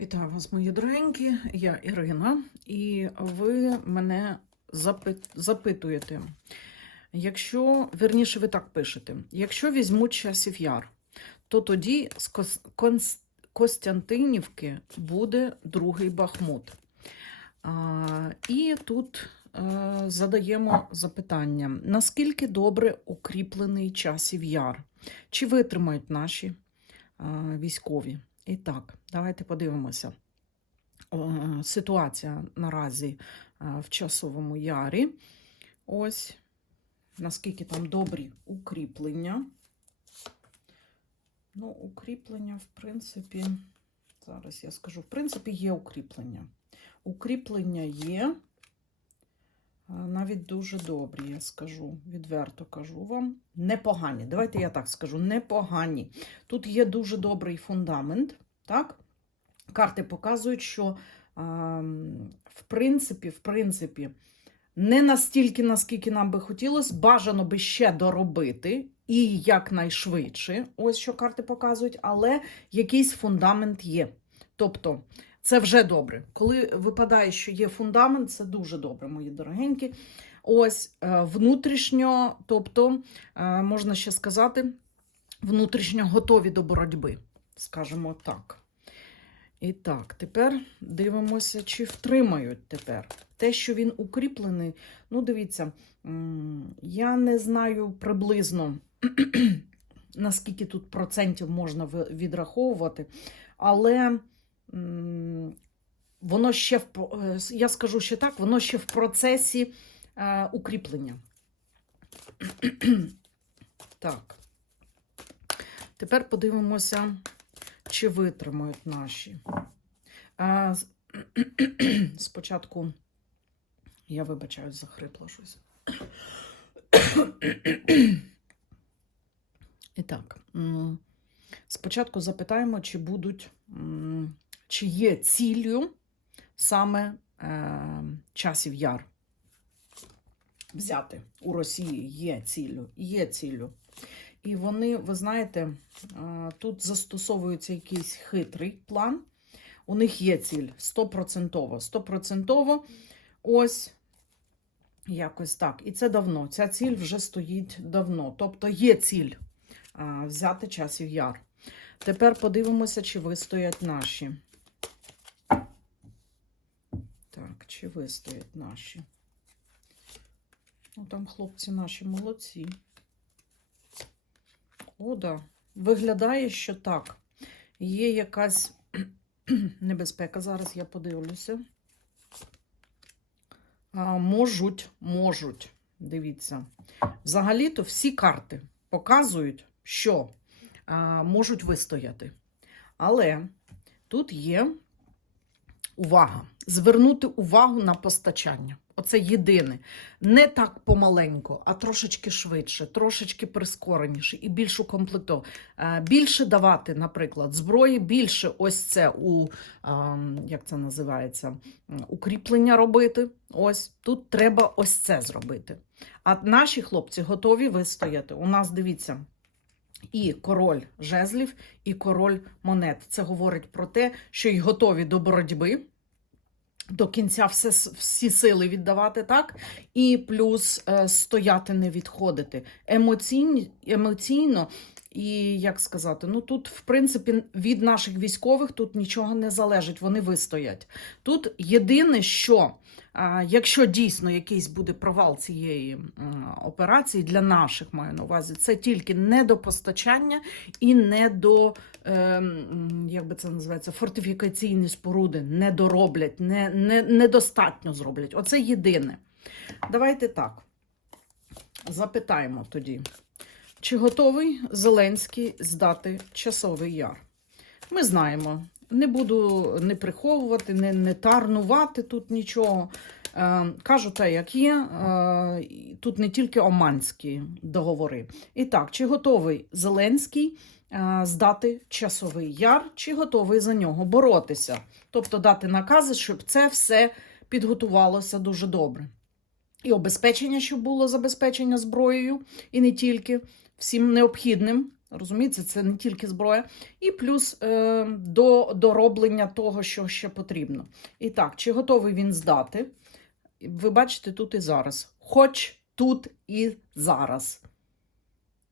Вітаю вас, мої дорогенькі. Я Ірина, і ви мене запитуєте. Якщо, верніше, ви так пишете, якщо візьмуть часів яр, то тоді з Кос... Костянтинівки буде другий Бахмут. І тут е, задаємо запитання: наскільки добре укріплений часів яр? Чи витримають наші е, військові? І так, давайте подивимося. Ситуація наразі е, в часовому ярі. Ось наскільки там добрі укріплення. Ну, укріплення, в принципі, зараз я скажу, в принципі, є укріплення. Укріплення є. Навіть дуже добрі, я скажу, відверто кажу вам. Непогані. Давайте я так скажу, непогані. Тут є дуже добрий фундамент. Так? Карти показують, що в принципі, в принципі, не настільки, наскільки нам би хотілося, бажано би ще доробити і якнайшвидше, ось що карти показують, але якийсь фундамент є. Тобто, це вже добре. Коли випадає, що є фундамент, це дуже добре, мої дорогенькі. Ось е, внутрішньо, тобто, е, можна ще сказати, внутрішньо готові до боротьби, скажімо так. І так, тепер дивимося, чи втримають тепер. Те, що він укріплений, ну, дивіться, я не знаю приблизно, наскільки тут процентів можна відраховувати, але воно ще в е, я скажу ще так, воно ще в процесі е, укріплення. так. Тепер подивимося, чи витримають наші. З- спочатку я вибачаю, захрипла щось. І так, спочатку запитаємо, чи будуть, чи є ціллю саме е, часів яр взяти у Росії є ціллю, є ціллю. І вони, ви знаєте, а, тут застосовується якийсь хитрий план. У них є ціль стопроцентово. Стопроцентово ось якось так. І це давно. Ця ціль вже стоїть давно. Тобто є ціль а, взяти часів яр. Тепер подивимося, чи вистоять наші. Так, чи вистоять наші. Ну, там хлопці наші молодці. О, да. Виглядає, що так. Є якась небезпека. Зараз я подивлюся. А, можуть, можуть. Дивіться. Взагалі-то всі карти показують, що а, можуть вистояти. Але тут є увага. Звернути увагу на постачання. Оце єдине. Не так помаленько, а трошечки швидше, трошечки прискореніше і більш укомплектов. Е, Більше давати, наприклад, зброї, більше ось це у як це називається, укріплення робити. Ось тут треба ось це зробити. А наші хлопці готові вистояти. У нас дивіться. І король жезлів, і король монет. Це говорить про те, що й готові до боротьби, до кінця все, всі сили віддавати, так? І плюс е, стояти, не відходити. Емоційно, емоційно, і як сказати, ну тут, в принципі, від наших військових тут нічого не залежить, вони вистоять. Тут єдине, що якщо дійсно якийсь буде провал цієї операції для наших маю на увазі, це тільки не до постачання і не до, е, як би це називається, фортифікаційні споруди не дороблять, не, не, недостатньо зроблять. Оце єдине. Давайте так. Запитаємо тоді, чи готовий Зеленський здати часовий яр? Ми знаємо. Не буду не приховувати, не, не тарнувати тут нічого. Е, кажу те, як є. Е, тут не тільки оманські договори. І так, чи готовий Зеленський е, здати часовий яр, чи готовий за нього боротися? Тобто дати накази, щоб це все підготувалося дуже добре. І обезпечення, щоб було забезпечення зброєю, і не тільки всім необхідним Розумієте, це не тільки зброя, і плюс е, до дороблення того, що ще потрібно. І так, чи готовий він здати? Ви бачите тут і зараз. Хоч тут і зараз.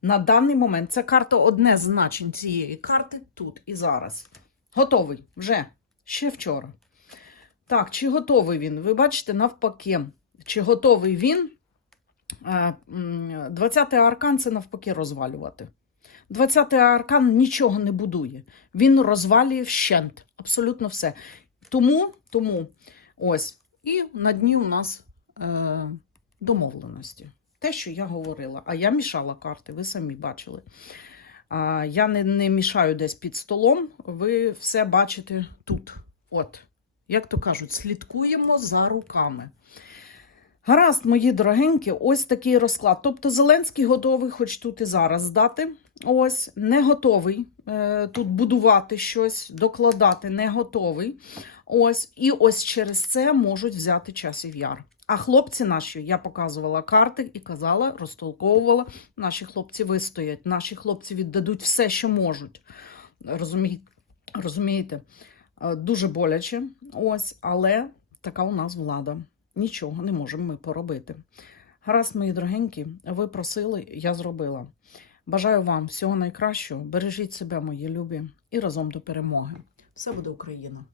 На даний момент це карта одне з значень цієї карти тут і зараз. Готовий вже ще вчора. Так, чи готовий він? Ви бачите, навпаки, чи готовий він? Е, м, 20-й аркан це навпаки розвалювати. 20-й аркан нічого не будує. Він розвалює вщент. Абсолютно все. Тому, тому ось. І на дні у нас е, домовленості. Те, що я говорила. А я мішала карти, ви самі бачили. А, я не, не мішаю десь під столом, ви все бачите тут. От, як то кажуть, слідкуємо за руками. Гаразд, мої дорогенькі, ось такий розклад. Тобто Зеленський готовий, хоч тут і зараз здати. Ось, не готовий е, тут будувати щось, докладати, не готовий. Ось, і ось через це можуть взяти часів яр. А хлопці наші, я показувала карти і казала, розтолковувала, наші хлопці вистоять, наші хлопці віддадуть все, що можуть. Розумі... Розумієте? Е, Дуже боляче, ось, але така у нас влада. Нічого не можемо ми поробити. Гаразд, мої дорогенькі, ви просили, я зробила. Бажаю вам всього найкращого. Бережіть себе, мої любі, і разом до перемоги. Все буде Україна!